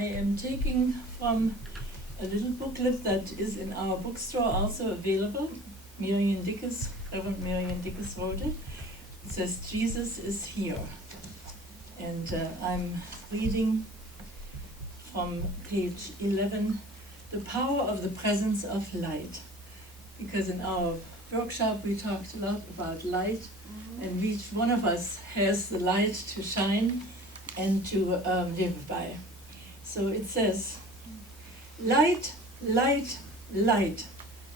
I am taking from a little booklet that is in our bookstore, also available. Reverend Marion Dickus wrote it. It says, Jesus is here. And I'm reading from page 11, The Power of the Presence of Light. Because in our workshop we talked a lot about light, and each one of us has the light to shine and to live by. So it says, light, light, light.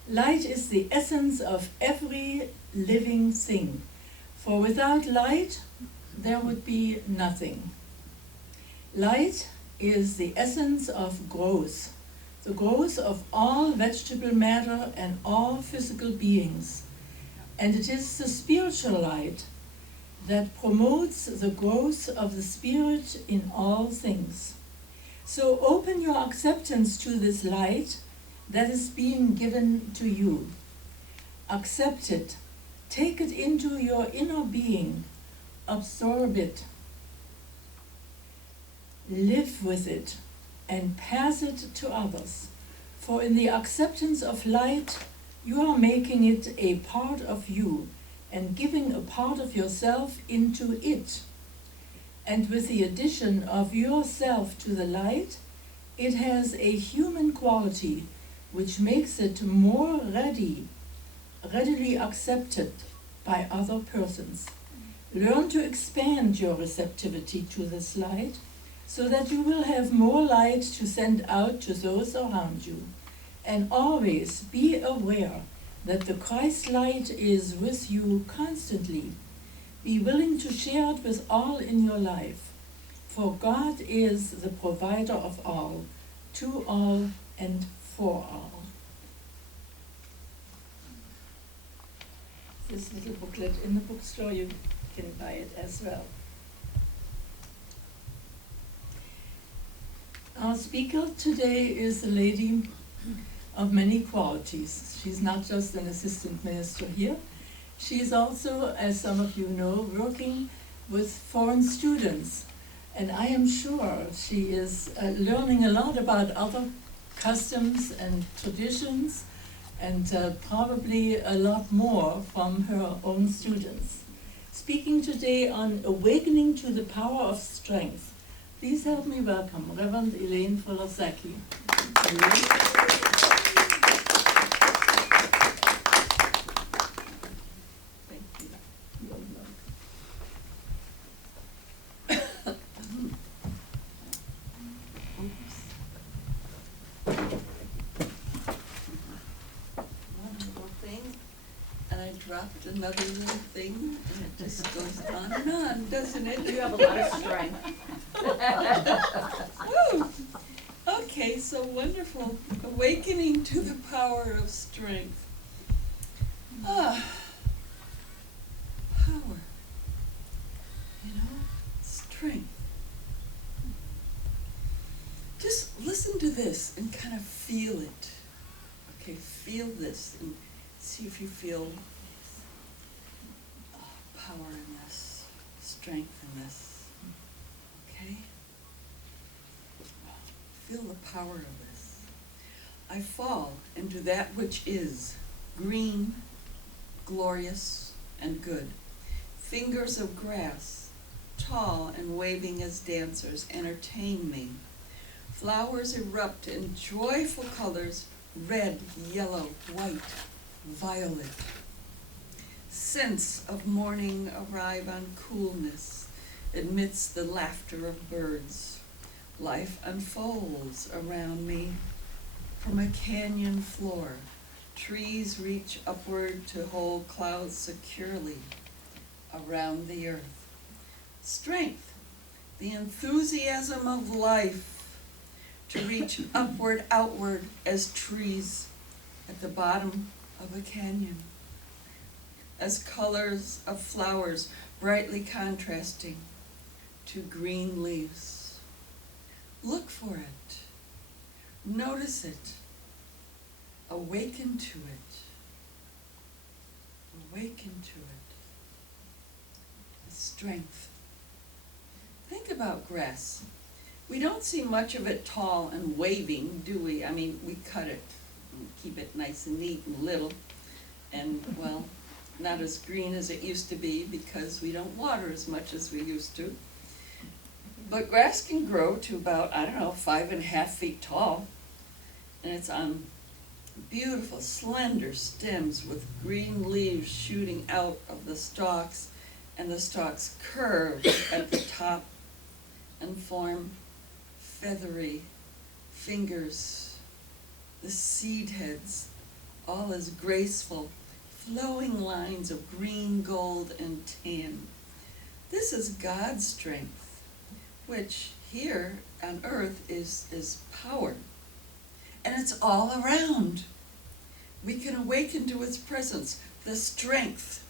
Light is the essence of every living thing. For without light, there would be nothing. Light is the essence of growth, the growth of all vegetable matter and all physical beings. And it is the spiritual light that promotes the growth of the spirit in all things. So open your acceptance to this light that is being given to you. Accept it. Take it into your inner being. Absorb it. Live with it and pass it to others. For in the acceptance of light, you are making it a part of you and giving a part of yourself into it. And with the addition of yourself to the light, it has a human quality which makes it more readily accepted by other persons. Learn to expand your receptivity to this light so that you will have more light to send out to those around you. And always be aware that the Christ light is with you constantly. Be willing to share it with all in your life, for God is the provider of all, to all and for all. This little booklet in the bookstore, you can buy it as well. Our speaker today is a lady of many qualities. She's not just an assistant minister here. She's also, as some of you know, working with foreign students. And I am sure she is learning a lot about other customs and traditions, and probably a lot more from her own students. Speaking today on awakening to the power of strength, please help me welcome Reverend Elaine Fuller-Zachey. Dropped another little thing, and it just goes on and on, doesn't it? You have a lot of strength. Okay, so wonderful. Awakening to the power of strength. Power. Strength. Just listen to this and kind of feel it. Okay, feel this and see if you feel power in this, strength in this, okay? Feel the power of this. I fall into that which is green, glorious, and good. Fingers of grass, tall and waving as dancers, entertain me. Flowers erupt in joyful colors, red, yellow, white, violet. Scents of morning arrive on coolness amidst the laughter of birds. Life unfolds around me from a canyon floor. Trees reach upward to hold clouds securely around the earth. Strength, the enthusiasm of life to reach upward, outward as trees at the bottom of a canyon. As colors of flowers brightly contrasting to green leaves. Look for it. Notice it. Awaken to it. Awaken to it. The strength. Think about grass. We don't see much of it tall and waving, do we? I mean, we cut it and keep it nice and neat and little, and, well, not as green as it used to be because we don't water as much as we used to. But grass can grow to about, 5.5 feet tall, and it's on beautiful, slender stems with green leaves shooting out of the stalks, and the stalks curve at the top and form feathery fingers. The seed heads, all as graceful, flowing lines of green, gold, and tan. This is God's strength, which here on earth is power. And it's all around. We can awaken to its presence, the strength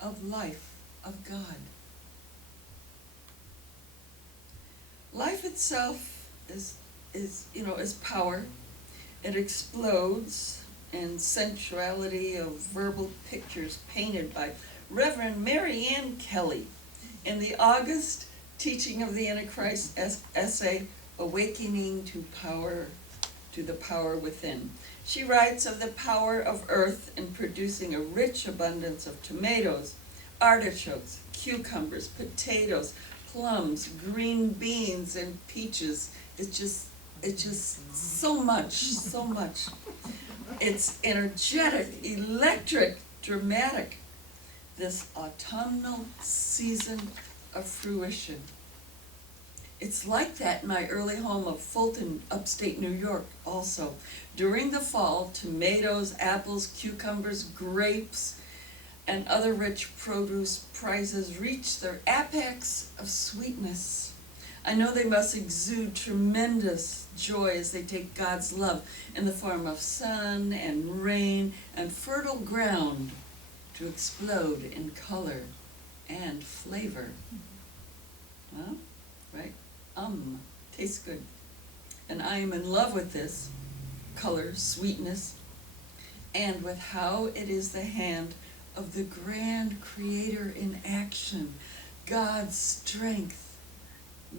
of life, of God. Life itself is power. It explodes in sensuality of verbal pictures painted by Reverend Mary Ann Kelly in the August teaching of the Antichrist essay, Awakening to Power, to the Power Within. She writes of the power of earth in producing a rich abundance of tomatoes, artichokes, cucumbers, potatoes, plums, green beans, and peaches. It's just so much. It's energetic, electric, dramatic, this autumnal season of fruition. It's like that in my early home of Fulton, upstate New York also. During the fall, tomatoes, apples, cucumbers, grapes, and other rich produce prizes reach their apex of sweetness. I know they must exude tremendous joy as they take God's love in the form of sun and rain and fertile ground to explode in color and flavor. Well, right? Tastes good. And I am in love with this color, sweetness, and with how it is the hand of the grand Creator in action, God's strength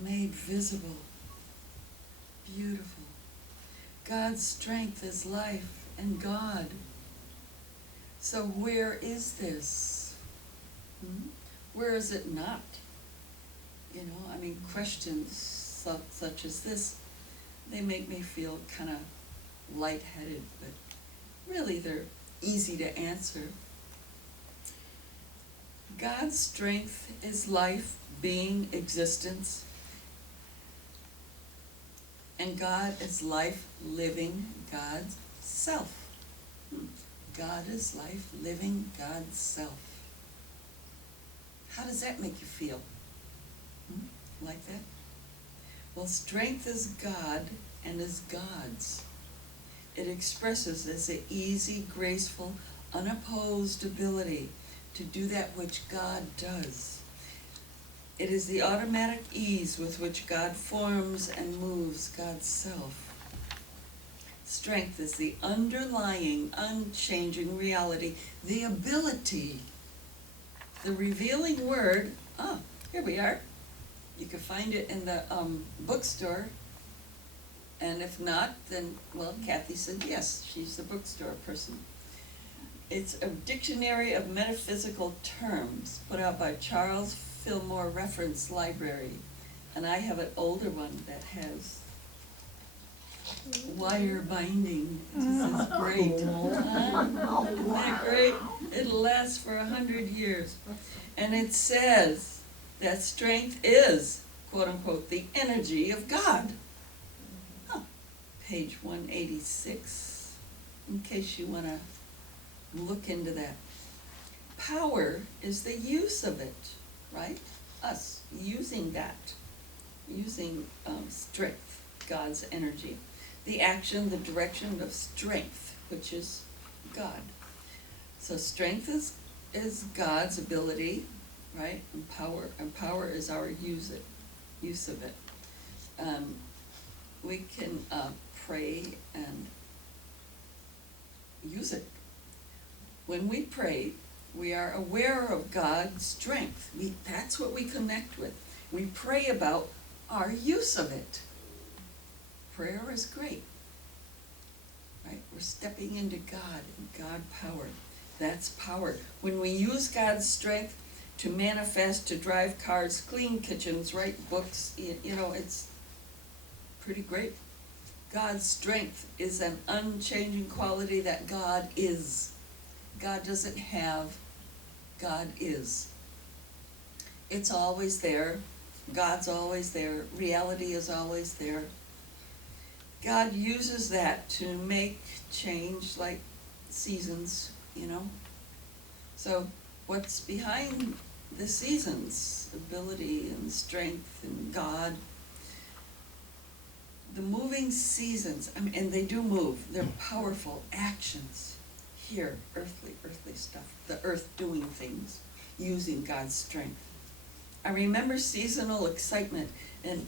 made visible. Beautiful. God's strength is life and God. So where is this? Where is it not? Questions such as this, they make me feel kind of lightheaded, but really they're easy to answer. God's strength is life, being, existence, and God is life, living, God's self. God is life, living, God's self. How does that make you feel? Like that? Well, strength is God and is God's. It expresses as an easy, graceful, unopposed ability to do that which God does. It is the automatic ease with which God forms and moves God's self. Strength is the underlying, unchanging reality, the ability, the revealing word. Here we are. You can find it in the bookstore. And if not, then, Kathy said yes, she's the bookstore person. It's a dictionary of metaphysical terms put out by Charles Fillmore Reference Library. And I have an older one that has wire binding. This is great. Isn't that great? It'll last for 100 years. And it says that strength is, quote unquote, the energy of God. Page 186, in case you want to look into that. Power is the use of it, right? Us using that, using strength, God's energy. The action, the direction of strength, which is God. So strength is God's ability, right? And power is our use of it. We can pray and use it. When we pray, we are aware of God's strength. That's what we connect with. We pray about our use of it. Prayer is great, right? We're stepping into God and God power. That's power. When we use God's strength to manifest, to drive cars, clean kitchens, write books, it's pretty great. God's strength is an unchanging quality that God is. God doesn't have, God is. It's always there. God's always there. Reality is always there. God uses that to make change, like seasons, So what's behind the seasons? Ability and strength and God. The moving seasons, and they do move. They're powerful actions. Here, earthly stuff. The earth doing things, using God's strength. I remember seasonal excitement in,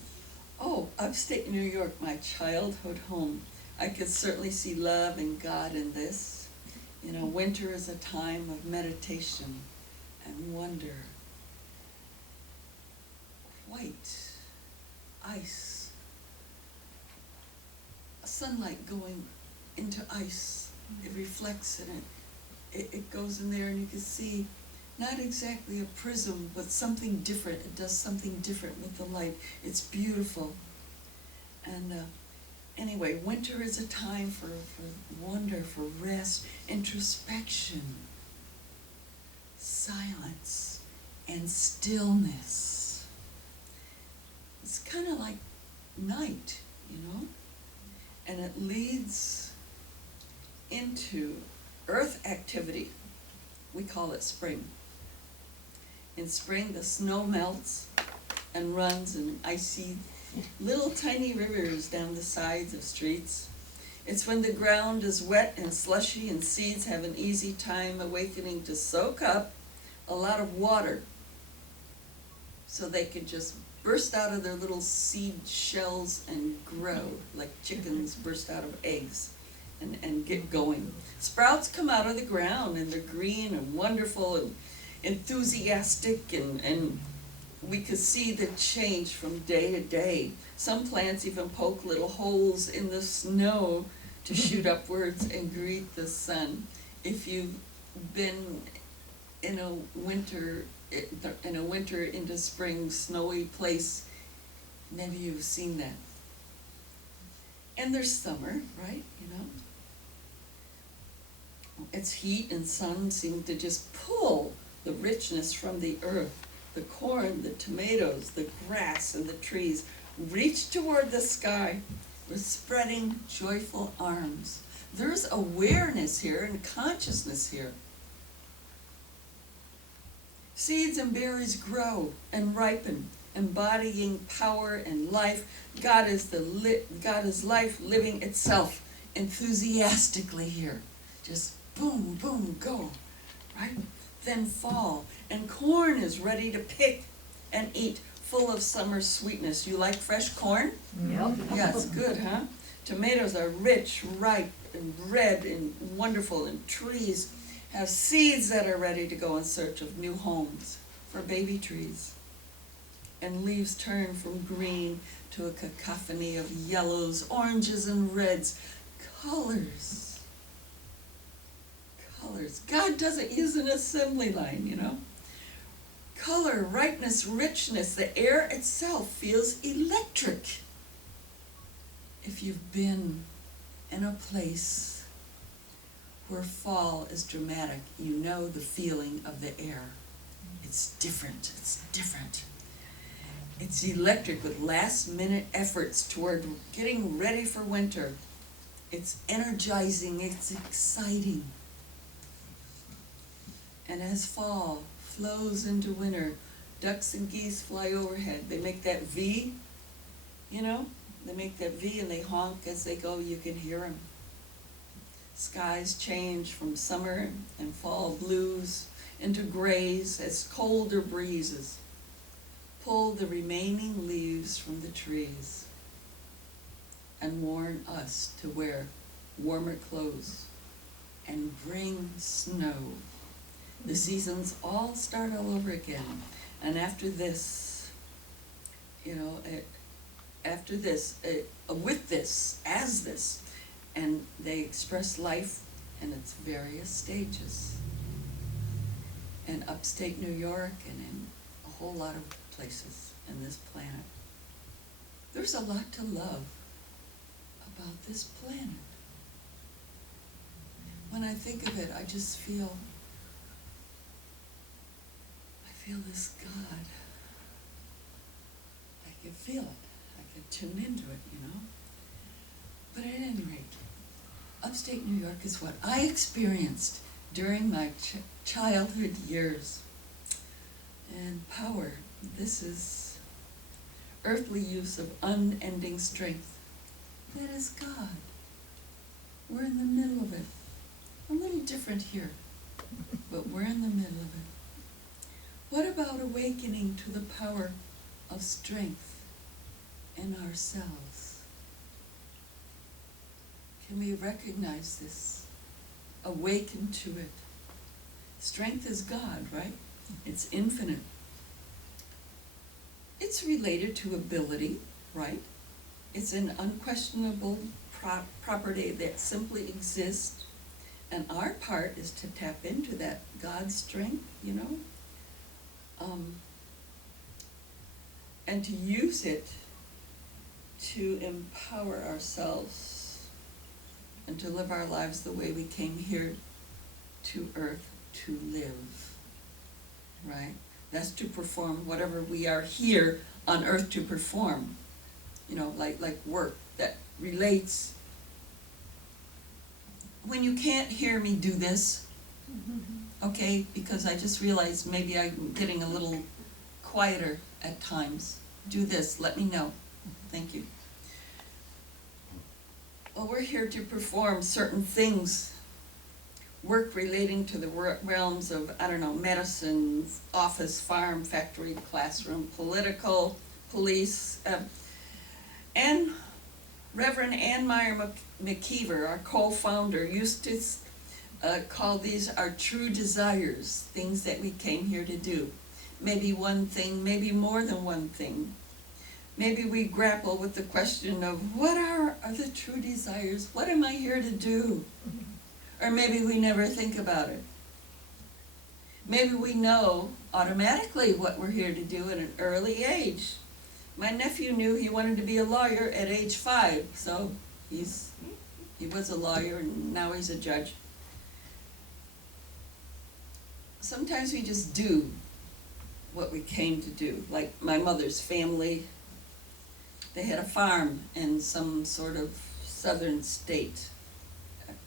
upstate New York, my childhood home. I could certainly see love and God in this. Winter is a time of meditation and wonder. White, ice, sunlight going into ice. It reflects in it. It goes in there and you can see not exactly a prism, but something different. It does something different with the light. It's beautiful. And anyway, winter is a time for wonder, for rest, introspection, silence, and stillness. It's kind of like night, and it leads into earth activity. We call it spring. In spring, the snow melts and runs in icy little tiny rivers down the sides of streets. It's when the ground is wet and slushy and seeds have an easy time awakening to soak up a lot of water so they can just burst out of their little seed shells and grow like chickens burst out of eggs and get going. Sprouts come out of the ground and they're green and wonderful and enthusiastic, and we could see the change from day to day. Some plants even poke little holes in the snow to shoot upwards and greet the sun. If you've been in a winter into spring snowy place, maybe you've seen that. And there's summer, right? Its heat and sun seem to just pull the richness from the earth. The corn, the tomatoes, the grass, and the trees reach toward the sky with spreading joyful arms. There's awareness here and consciousness here. Seeds and berries grow and ripen, embodying power and life. God is life living itself enthusiastically here. Just boom, boom, go, right? Then fall, and corn is ready to pick and eat, full of summer sweetness. You like fresh corn? Yep. Yes, good, huh? Tomatoes are rich, ripe, and red, and wonderful, and trees have seeds that are ready to go in search of new homes for baby trees. And leaves turn from green to a cacophony of yellows, oranges, and reds. Colors. God doesn't use an assembly line, Color, ripeness, richness. The air itself feels electric. If you've been in a place where fall is dramatic, you know the feeling of the air. It's different. It's electric with last-minute efforts toward getting ready for winter. It's energizing, it's exciting. And as fall flows into winter, ducks and geese fly overhead. They make that V, They make that V and they honk as they go. You can hear them. Skies change from summer and fall blues into grays as colder breezes pull the remaining leaves from the trees and warn us to wear warmer clothes and bring snow. The seasons all start all over again. And after this, after this, with this, as this, and they express life in its various stages. In upstate New York and in a whole lot of places in this planet. There's a lot to love about this planet. When I think of it, I just feel this God. I can feel it. I can tune into it, you know. But at any rate, upstate New York is what I experienced during my childhood years. And power, this is earthly use of unending strength. That is God. We're in the middle of it. A little different here, but we're in the middle of it. What about awakening to the power of strength in ourselves? Can we recognize this? Awaken to it. Strength is God, right? It's infinite. It's related to ability, right? It's an unquestionable property that simply exists. And our part is to tap into that God's strength, you know? And to use it to empower ourselves and to live our lives the way we came here to earth to live, right? That's to perform whatever we are here on earth to perform, you know, like work that relates. When you can't hear me do this, okay, because I just realized maybe I'm getting a little quieter at times. Do this, let me know. Thank you. Well, we're here to perform certain things, work relating to the realms of, I don't know, medicine, office, farm, factory, classroom, political, police, and Reverend Ann Meyer McKeever, our co-founder, used to call these our true desires, things that we came here to do. Maybe one thing, maybe more than one thing. Maybe we grapple with the question of what are the true desires? What am I here to do? Or maybe we never think about it. Maybe we know automatically what we're here to do at an early age. My nephew knew he wanted to be a lawyer at age 5, so he was a lawyer and now he's a judge. Sometimes we just do what we came to do. Like my mother's family, they had a farm in some sort of southern state.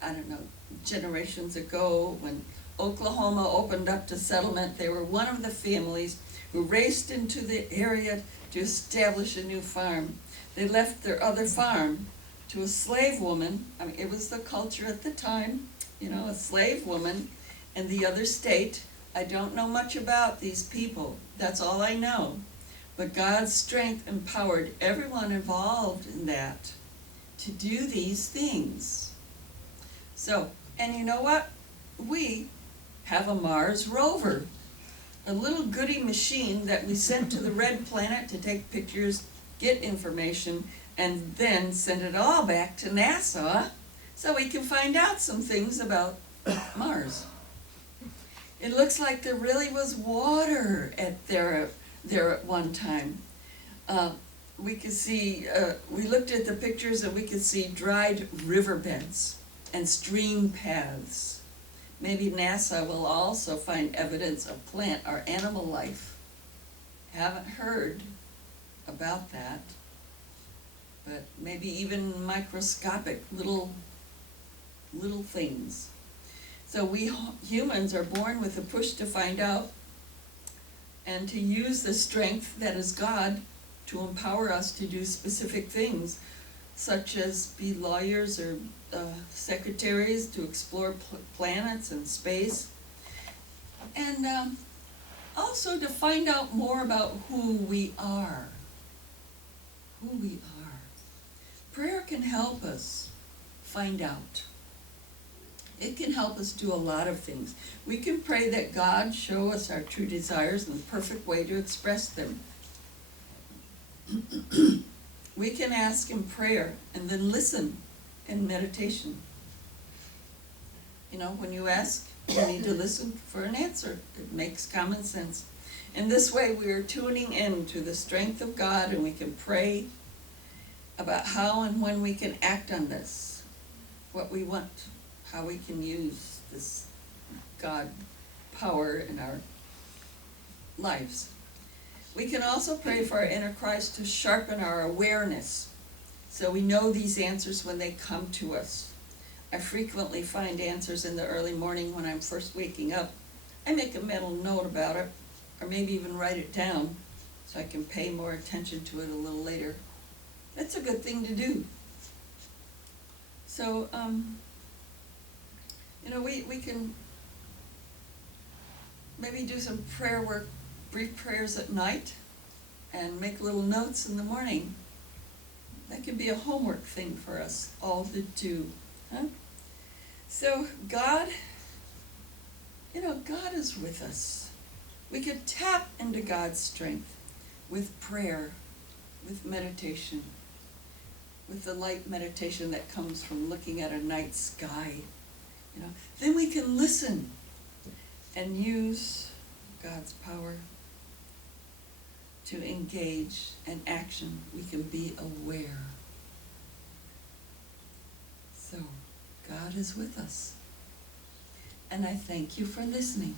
I don't know, generations ago when Oklahoma opened up to settlement, they were one of the families who raced into the area to establish a new farm. They left their other farm to a slave woman. I mean, it was the culture at the time, you know, a slave woman in the other state. I don't know much about these people. That's all I know. But God's strength empowered everyone involved in that to do these things. So, and you know what? We have a Mars rover, a little goody machine that we sent to the red planet to take pictures, get information, and then send it all back to NASA so we can find out some things about Mars. It looks like there really was water there at one time. We could see, we looked at the pictures and we could see dried riverbeds and stream paths. Maybe NASA will also find evidence of plant or animal life. Haven't heard about that, but maybe even microscopic little things. So we humans are born with a push to find out and to use the strength that is God to empower us to do specific things, such as be lawyers or secretaries to explore planets and space, and also to find out more about who we are. Who we are. Prayer can help us find out. It can help us do a lot of things. We can pray that God show us our true desires and the perfect way to express them. We can ask in prayer and then listen in meditation. You know, when you ask, you need to listen for an answer. It makes common sense. In this way, we are tuning in to the strength of God, and we can pray about how and when we can act on this, what we want, how we can use this God power in our lives. We can also pray for our inner Christ to sharpen our awareness, so we know these answers when they come to us. I frequently find answers in the early morning when I'm first waking up. I make a mental note about it, or maybe even write it down, so I can pay more attention to it a little later. That's a good thing to do. So, we can maybe do some prayer work, brief prayers at night, and make little notes in the morning. That could be a homework thing for us all to do. Huh? So God is with us. We could tap into God's strength with prayer, with meditation, with the light meditation that comes from looking at a night sky. Then we can listen and use God's power to engage in action. We can be aware. So, God is with us. And I thank you for listening.